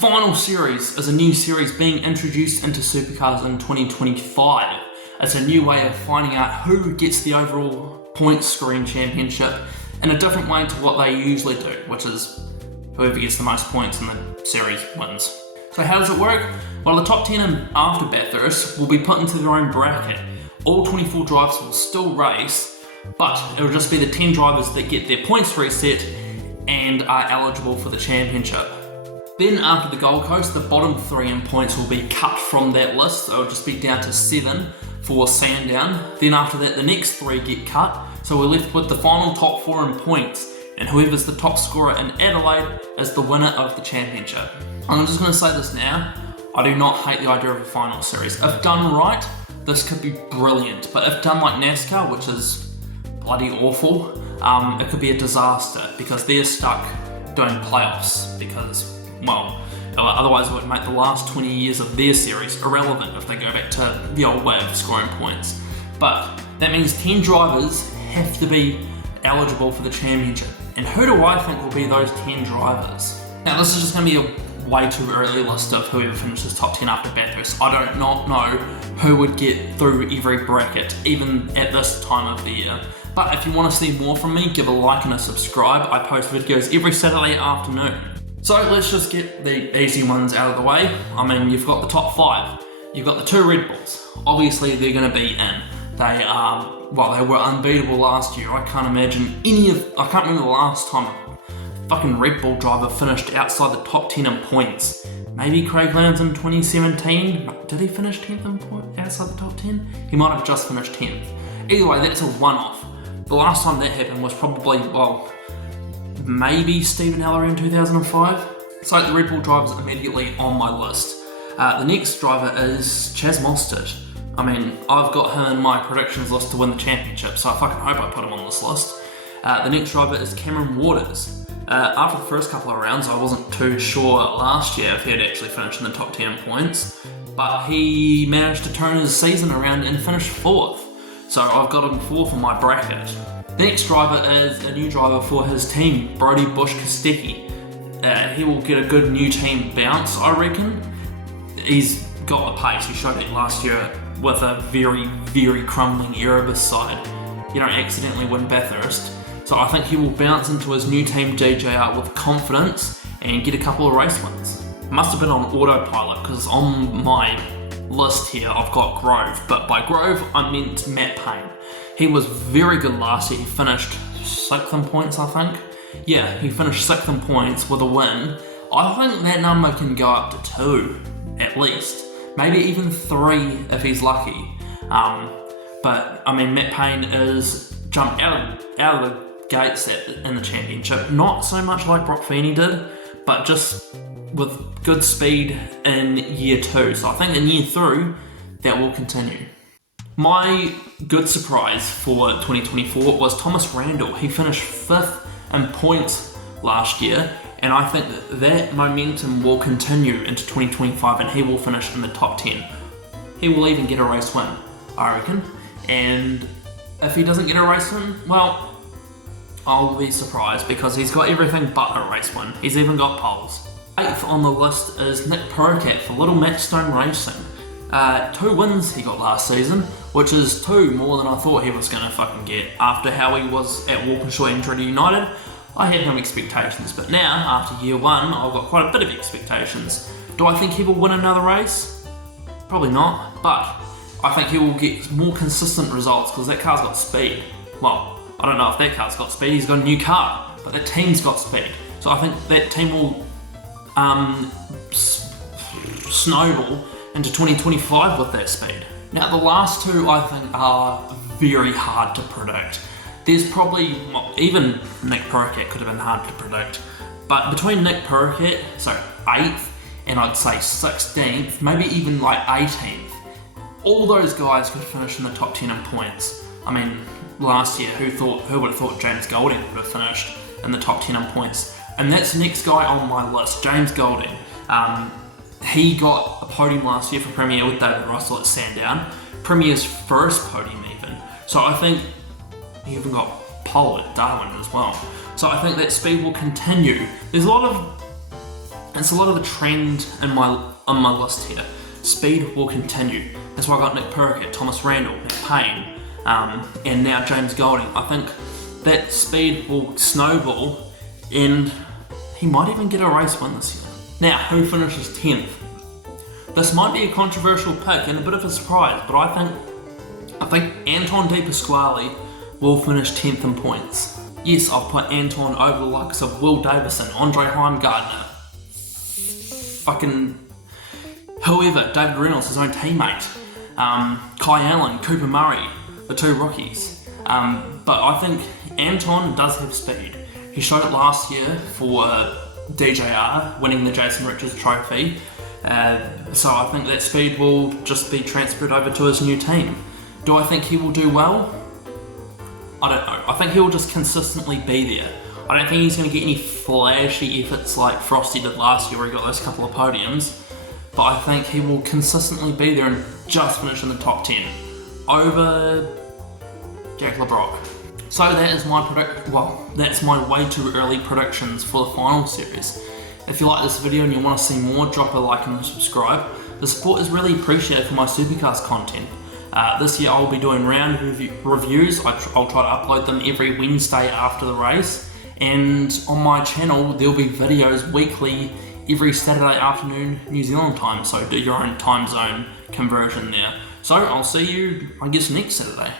final series is a new series being introduced into Supercars in 2025. It's a new way of finding out who gets the overall points scoring championship in a different way to what they usually do, which is whoever gets the most points in the series wins. So how does it work? Well, the top 10 after Bathurst will be put into their own bracket. All 24 drivers will still race, but it'll just be the 10 drivers that get their points reset and are eligible for the championship. Then after the Gold Coast, the bottom 3 in points will be cut from that list. It'll just be down to 7 for Sandown. Then after that, the next 3 get cut. So we're left with the final top 4 in points, and whoever's the top scorer in Adelaide is the winner of the championship. I'm just going to say this now, I do not hate the idea of a final series. If done right, this could be brilliant, but if done like NASCAR, which is bloody awful, it could be a disaster because they're stuck doing playoffs because, well, otherwise it would make the last 20 years of their series irrelevant if they go back to the old way of scoring points. But that means 10 drivers have to be eligible for the championship. And who do I think will be those 10 drivers? Now this is just going to be a way too early list of whoever finishes top 10 after Bathurst. I do not know who would get through every bracket, even at this time of the year. But if you want to see more from me, give a like and a subscribe. I post videos every Saturday afternoon. So let's just get the easy ones out of the way. I mean, you've got the top 5. You've got the 2 Red Bulls. Obviously they're going to be in. They were unbeatable last year. I can't imagine I can't remember the last time a fucking Red Bull driver finished outside the top 10 in points. Maybe Craig Lowndes in 2017. Did he finish 10th in points outside the top 10? He might have just finished 10th. Either way, that's a one-off. The last time that happened was probably, maybe Stephen Ellery in 2005. So the Red Bull driver's immediately on my list. The next driver is Chaz Mostert. I mean, I've got him in my predictions list to win the championship, so I fucking hope I put him on this list. The next driver is Cameron Waters. After the first couple of rounds, I wasn't too sure last year if he'd actually finish in the top 10 points, but he managed to turn his season around and finish 4th. So I've got him 4th in my bracket. The next driver is a new driver for his team, Brodie Bush-Kostecki. He will get a good new team bounce, I reckon. He's got the pace. He showed it last year with a very, very crumbling Erebus side. You don't accidentally win Bathurst. So I think he will bounce into his new team JJR with confidence and get a couple of race wins. Must have been on autopilot because on my list here I've got Grove, but by Grove I meant Matt Payne. He was very good last year. He finished 6th in points, I think. Yeah, he finished 6th in points with a win. I think that number can go up to 2 at least. Maybe even 3 if he's lucky. But I mean, Matt Payne is jumped out of the gates in the championship. Not so much like Brock Feeney did, but just with good speed in year 2. So I think in year 3 that will continue. My good surprise for 2024 was Thomas Randall. He finished 5th in points last year, and I think that momentum will continue into 2025 and he will finish in the top 10. He will even get a race win, I reckon. And if he doesn't get a race win, well, I'll be surprised because he's got everything but a race win. He's even got poles. 8th on the list is Nick Percat for Little Matchstone Racing. 2 wins he got last season, which is 2 more than I thought he was going to fucking get. After how he was at Walkinshaw Injury United, I had no expectations, but now, after year 1, I've got quite a bit of expectations. Do I think he will win another race? Probably not, but I think he will get more consistent results because that car's got speed. Well, I don't know if that car's got speed, he's got a new car, but that team's got speed. So I think that team will snowball into 2025 with that speed. Now the last 2 I think are very hard to predict. There's probably, even Nick Percat could have been hard to predict, but between Nick Percat, so 8th, and I'd say 16th, maybe even like 18th, all those guys could finish in the top 10 in points. I mean, last year, who would have thought James Golding would have finished in the top 10 in points? And that's the next guy on my list, James Golding. He got a podium last year for Premier with David Russell at Sandown. Premier's first podium even. So I think he even got pole at Darwin as well. So I think that speed will continue. There's a lot of It's a lot of the trend on my list here. Speed will continue. That's why I got Nick Perkett, Thomas Randall, Nick Payne, and now James Golding. I think that speed will snowball and he might even get a race win this year. Now, who finishes 10th? This might be a controversial pick and a bit of a surprise, but I think Anton De Pasquale will finish 10th in points. Yes, I've put Anton over the likes of Will Davison, Andre Heimgartner, fucking whoever, David Reynolds, his own teammate, Kai Allen, Cooper Murray, the two rookies. But I think Anton does have speed. He showed it last year for DJR, winning the Jason Richards Trophy. So I think that speed will just be transferred over to his new team. Do I think he will do well? I don't know. I think he will just consistently be there. I don't think he's going to get any flashy efforts like Frosty did last year where he got those couple of podiums. But I think he will consistently be there and just finish in the top 10 over Jack LeBrock. So that is that's my way too early predictions for the final series. If you like this video and you want to see more, drop a like and subscribe. The support is really appreciated for my Supercars content. This year I'll be doing round reviews. I'll try to upload them every Wednesday after the race. And on my channel there'll be videos weekly every Saturday afternoon New Zealand time. So do your own time zone conversion there. So I'll see you, I guess, next Saturday.